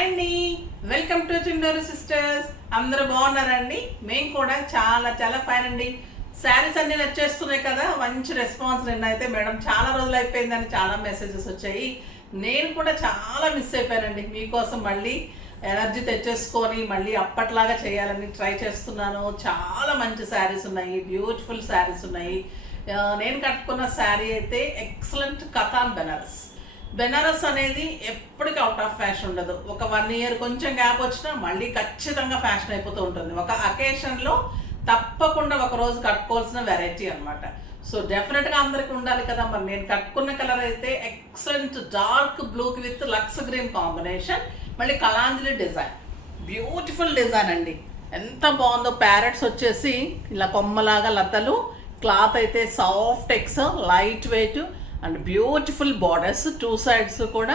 Hi అండి, welcome to చిండూరు sisters. అందరూ బాగున్నారండి? మేము కూడా చాలా చాలా ఫైన్ అండి. శారీస్ అన్ని నచ్చేస్తున్నాయి కదా, మంచి రెస్పాన్స్. నిన్నైతే మేడం చాలా రోజులు అయిపోయిందని చాలా మెసేజెస్ వచ్చాయి. నేను కూడా చాలా మిస్ అయిపోయానండి. మీకోసం మళ్ళీ ఎనర్జీ తెచ్చేసుకొని మళ్ళీ అప్పట్లాగా చేయాలని ట్రై చేస్తున్నాను. చాలా మంచి శారీస్ ఉన్నాయి, బ్యూటిఫుల్ శారీస్ ఉన్నాయి. నేను కట్టుకున్న శారీ అయితే ఎక్సలెంట్ కథాన్ బెనారస్ అనేది ఎప్పటికీ అవుట్ ఆఫ్ ఫ్యాషన్ ఉండదు. ఒక 1 ఇయర్ కొంచెం గ్యాప్ వచ్చినా మళ్ళీ ఖచ్చితంగా ఫ్యాషన్ అయిపోతూ ఉంటుంది. ఒక అకేషన్లో తప్పకుండా ఒక రోజు కట్టుకోవాల్సిన వెరైటీ అనమాట. సో డెఫినెట్గా అందరికి ఉండాలి కదా. మరి నేను కట్టుకున్న కలర్ అయితే ఎక్సలెంట్ డార్క్ బ్లూకి విత్ లక్స్ గ్రీన్ కాంబినేషన్, మళ్ళీ కలాంజలి డిజైన్, బ్యూటిఫుల్ డిజైన్ అండి. ఎంత బాగుందో. ప్యారెట్స్ వచ్చేసి ఇలా కొమ్మలాగా లతలు, క్లాత్ అయితే soft X, light weight and beautiful borders. 2 sides కూడా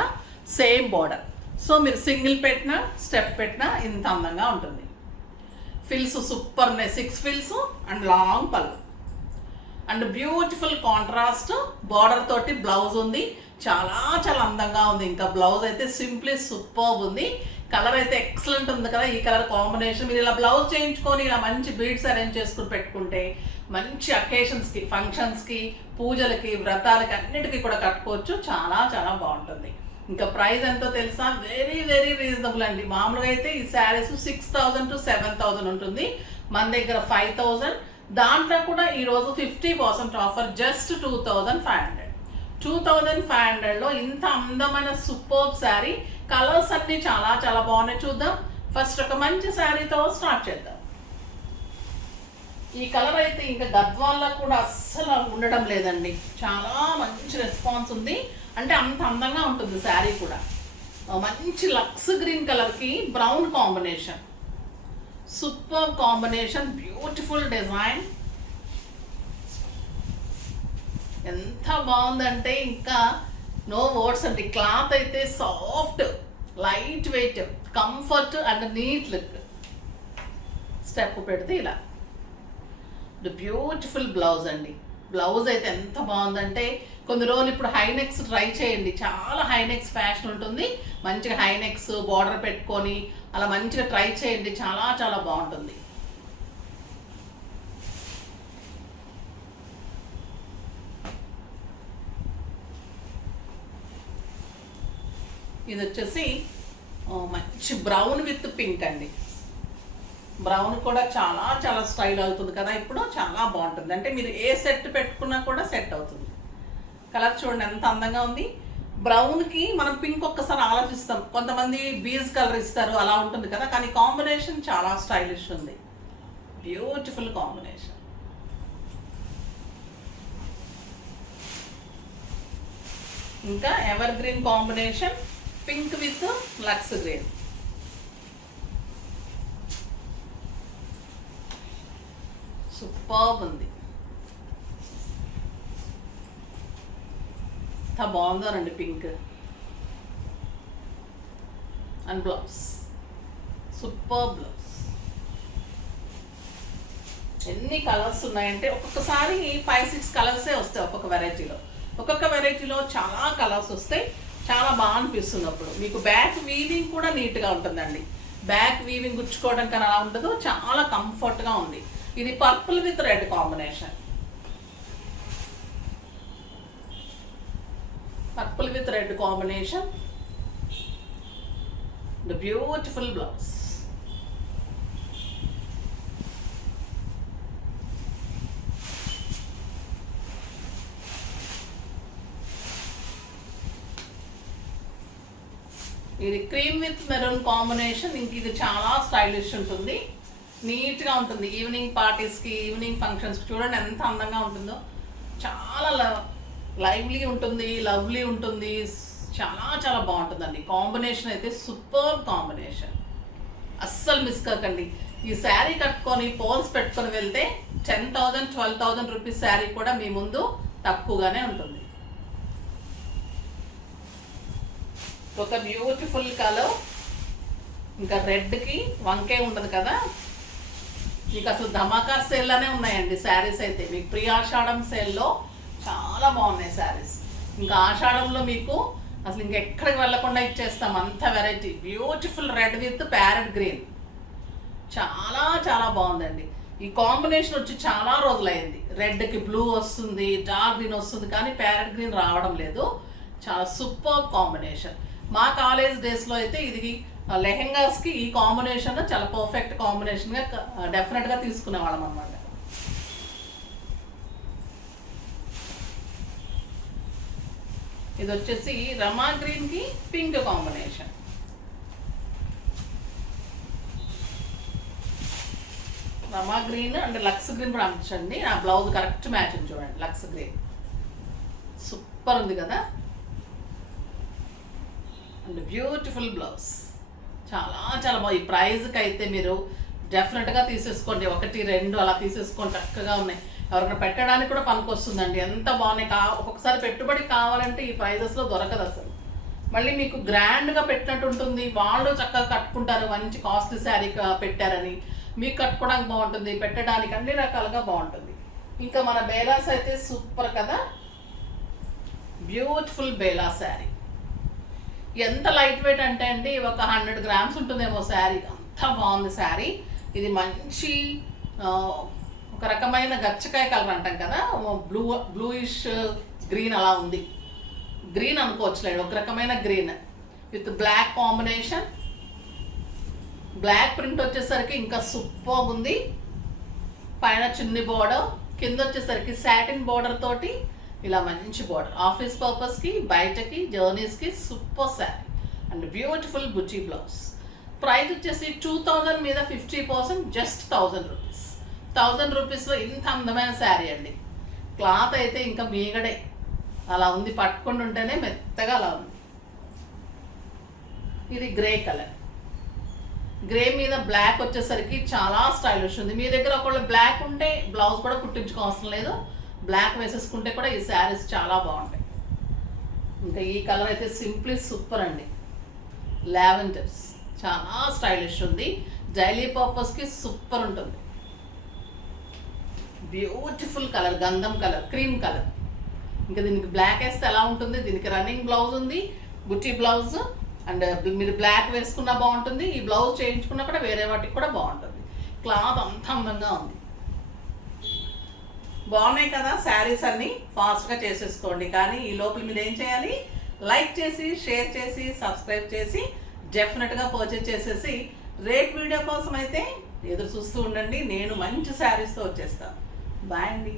సేమ్ బార్డర్. సో మీరు సింగిల్ పెట్టినా స్టెప్ పెట్టినా ఇంత అందంగా ఉంటుంది. ఫిల్స్ సూపర్ ఉన్నాయి, 6 ఫిల్స్ అండ్ లాంగ్ పళ్ళు అండ్ బ్యూటిఫుల్ కాంట్రాస్ట్ బార్డర్ తోటి బ్లౌజ్ ఉంది. చాలా చాలా అందంగా ఉంది. ఇంకా బ్లౌజ్ అయితే సింప్లీ సూపర్బ్ ఉంది. కలర్ అయితే ఎక్సలెంట్ ఉంది కదా. ఈ కలర్ కాంబినేషన్ మీరు ఇలా బ్లౌజ్ చేయించుకొని ఇలా మంచి బీడ్స్ అరేంజ్ చేసుకుని పెట్టుకుంటే మంచి అకేషన్స్కి, ఫంక్షన్స్కి, పూజలకి, వ్రతాలకి అన్నిటికీ కూడా కట్టుకోవచ్చు. చాలా చాలా బాగుంటుంది. ఇంకా ప్రైస్ ఎంతో తెలుసా? వెరీ వెరీ రీజనబుల్ అండి. మామూలుగా అయితే ఈ శారీస్ 6,000 to 7,000 ఉంటుంది. మన దగ్గర 5,000. దాంట్లో కూడా ఈరోజు 50% ఆఫర్, జస్ట్ 2,500. 2,500లో ఇంత అందమైన సూపర్బ్ శారీ. కలర్స్ అన్ని చాలా చాలా బాగున్నాయి. చూద్దాం. ఫస్ట్ ఒక మంచి శారీతో స్టార్ట్ చేద్దాం. ఈ కలర్ అయితే ఇంకా గద్వాల్లో కూడా అస్సలు ఉండడం లేదండి. చాలా మంచి రెస్పాన్స్ ఉంది. అంటే అంత అందంగా ఉంటుంది శారీ కూడా. మంచి లక్స్ గ్రీన్ కలర్కి brown combination, super combination, beautiful design. ఎంత బాగుందంటే ఇంకా నో వర్డ్స్ అండి. క్లాత్ అయితే soft, light weight, comfort and neat look. Step పెడితే ఇలా బ్యూటిఫుల్ బ్లౌజ్ అండి. బ్లౌజ్ అయితే ఎంత బాగుందంటే కొన్ని రోజులు ఇప్పుడు హైనెక్స్ ట్రై చేయండి. చాలా హైనెక్స్ ఫ్యాషన్ ఉంటుంది. మంచిగా హైనెక్స్ బార్డర్ పెట్టుకొని అలా మంచిగా ట్రై చేయండి. చాలా చాలా బాగుంటుంది. ఇది వచ్చేసి మంచి బ్రౌన్ విత్ పింక్ అండి. బ్రౌన్ కూడా చాలా చాలా స్టైల్ అవుతుంది కదా. ఇప్పుడు చాలా బాగుంటుంది. అంటే మీరు ఏ సెట్ పెట్టుకున్నా కూడా సెట్ అవుతుంది. కలర్ చూడండి ఎంత అందంగా ఉంది. బ్రౌన్కి మనం పింక్ ఒక్కసారి ఆలోచిస్తాం, కొంతమంది బీజ్ కలర్ ఇస్తారు, అలా ఉంటుంది కదా. కానీ కాంబినేషన్ చాలా స్టైలిష్ ఉంది. Beautiful combination. ఇంకా ever green combination, pink with lux green. Superb ఉంది. ఎంత బాగుందోనండి pink. And blouse super blouse. ఎన్ని కలర్స్ ఉన్నాయంటే ఒక్కొక్కసారి 5-6 కలర్సే వస్తాయి ఒక్కొక్క వెరైటీలో. ఒక్కొక్క వెరైటీలో చాలా కలర్స్ వస్తాయి. చాలా బాగా అనిపిస్తుంది. అప్పుడు మీకు బ్యాక్ వీవింగ్ కూడా నీట్గా ఉంటుందండి. బ్యాక్ వీవింగ్ గుచ్చుకోవడం కానీ అలా ఉండదు. చాలా కంఫర్ట్గా ఉంది. ఇది purple with red combination. Purple with red combination, the beautiful blouse. ఇది క్రీమ్ విత్ మెరూన్ కాంబినేషన్. ఇంక ఇది చాలా స్టైలిష్ ఉంటుంది, నీట్గా ఉంటుంది. ఈవినింగ్ పార్టీస్కి, ఈవినింగ్ ఫంక్షన్స్కి చూడండి ఎంత అందంగా ఉంటుందో. చాలా లైవ్లీ ఉంటుంది, లవ్లీ ఉంటుంది. చాలా చాలా బాగుంటుందండి. కాంబినేషన్ అయితే సూపర్ కాంబినేషన్. అస్సలు మిస్ కాకండి. ఈ శారీ కట్టుకొని పోల్స్ పెట్టుకొని వెళ్తే 10,000, 12,000 రూపీస్ శారీ కూడా మీ ముందు తక్కువగానే ఉంటుంది. ఒక బ్యూటిఫుల్ కలర్. ఇంకా రెడ్కి వంకే ఉండదు కదా. మీకు అసలు ధమాకా సేల్లోనే ఉన్నాయండి శారీస్ అయితే. మీకు ప్రీ ఆషాఢం సేల్లో చాలా బాగున్నాయి శారీస్. ఇంకా ఆషాఢంలో మీకు అసలు ఇంకెక్కడికి వెళ్ళకుండా ఇచ్చేస్తాం, అంత variety. Beautiful red with parrot green, చాలా చాలా బాగుందండి. ఈ కాంబినేషన్ వచ్చి చాలా రోజులైంది. రెడ్కి బ్లూ వస్తుంది, డార్క్ గ్రీన్ వస్తుంది, కానీ ప్యారెట్ గ్రీన్ రావడం లేదు. చాలా సూపర్ కాంబినేషన్. మా కాలేజ్ డేస్లో అయితే ఇది లెహెంగాస్కి ఈ కాంబినేషన్ చాలా పర్ఫెక్ట్ కాంబినేషన్గా డెఫినెట్గా తీసుకునేవాళ్ళం అన్నమాట. ఇది వచ్చేసి రమా గ్రీన్కి pink combination. Rama green and lux green కూడా అమ్మించండి. నా బ్లౌజ్ కరెక్ట్ మ్యాచింగ్ చూడండి, లక్స్ గ్రీన్ సూపర్ ఉంది కదా. అండ్ బ్యూటిఫుల్ బ్లౌజ్, చాలా చాలా బాగుంది. ఈ ప్రైజ్కి అయితే మీరు డెఫినెట్గా తీసేసుకోండి, 1 2 అలా తీసేసుకోండి, చక్కగా ఉన్నాయి. ఎవరైనా పెట్టడానికి కూడా పనికి వస్తుందండి, ఎంత బాగున్నాయి. ఒక్కొక్కసారి పెట్టుబడి కావాలంటే ఈ ప్రైజెస్లో దొరకదు అసలు. మళ్ళీ మీకు గ్రాండ్గా పెట్టినట్టు ఉంటుంది, వాళ్ళు చక్కగా కట్టుకుంటారు. మంచి కాస్ట్లీ శారీ పెట్టారని మీకు కట్టుకోవడానికి బాగుంటుంది, పెట్టడానికి అన్ని రకాలుగా బాగుంటుంది. ఇంకా మన బేలాస్ అయితే సూపర్ కదా, బ్యూటిఫుల్ బేలా శారీ. ఎంత లైట్ వెయిట్ అంటే అండి, ఒక 100 గ్రామ్స్ ఉంటుందేమో శారీ, అంత బాగుంది శారీ. ఇది మంచి ఒక రకమైన గచ్చకాయ కలర్ అంటాం కదా, బ్లూయిష్ గ్రీన్ అలా ఉంది. గ్రీన్ అనుకోవచ్చులేండి, ఒక రకమైన green with black combination. Black print వచ్చేసరికి ఇంకా సూపర్ ఉంది. పైన చిన్ని బోర్డర్, కింద వచ్చేసరికి సాటిన్ బోర్డర్ తోటి ఇలా మంచి బోర్డర్. ఆఫీస్ పర్పస్కి, బయటకి, జర్నీస్కి సూపర్ శారీ అండ్ బ్యూటిఫుల్ బుచ్చి బ్లౌజ్. ప్రైస్ వచ్చేసి 2000 మీద 50%, జస్ట్ 1000 రూపీస్. 1000 రూపీస్లో ఇంత అందమైన శారీ అండి. క్లాత్ అయితే ఇంకా మీగడే అలా ఉంది, పట్టుకుంటూ ఉంటేనే మెత్తగా అలా ఉంది. ఇది గ్రే కలర్, గ్రే మీద బ్లాక్ వచ్చేసరికి చాలా స్టైలిష్ ఉంది. మీ దగ్గర ఒకవేళ బ్లాక్ ఉంటే బ్లౌజ్ కూడా కుట్టించుకోవాల్సిన లేదు, బ్లాక్ వేసేసుకుంటే కూడా ఈ శారీస్ చాలా బాగుంటాయి. ఇంకా ఈ కలర్ అయితే సింప్లీ సూపర్ అండి, లావెండర్స్, చాలా స్టైలిష్ ఉంది. డైలీ పర్పస్కి సూపర్ ఉంటుంది. బ్యూటిఫుల్ కలర్, గంధం కలర్, క్రీమ్ కలర్. ఇంకా దీనికి బ్లాక్ వేస్తే ఎలా ఉంటుంది, దీనికి రన్నింగ్ బ్లౌజ్ ఉంది, బుట్టి బ్లౌజ్. అండ్ మీరు బ్లాక్ వేసుకున్నా బాగుంటుంది, ఈ బ్లౌజ్ చేయించుకున్నా కూడా వేరే వాటికి కూడా బాగుంటుంది. క్లాత్ అంత అందంగా ఉంది. బాగున్నాయి కదా శారీస్ అన్నీ, ఫాస్ట్గా చేసేసుకోండి. కానీ ఈ లోపల మీరు ఏం చేయాలి, లైక్ చేసి, షేర్ చేసి, సబ్స్క్రైబ్ చేసి డెఫినెట్గా పర్చేజ్ చేసేసి రేట్ వీడియో కోసం అయితే ఎదురు చూస్తూ ఉండండి. నేను మంచి శారీస్తో వచ్చేస్తాను. బాయ్ అండి.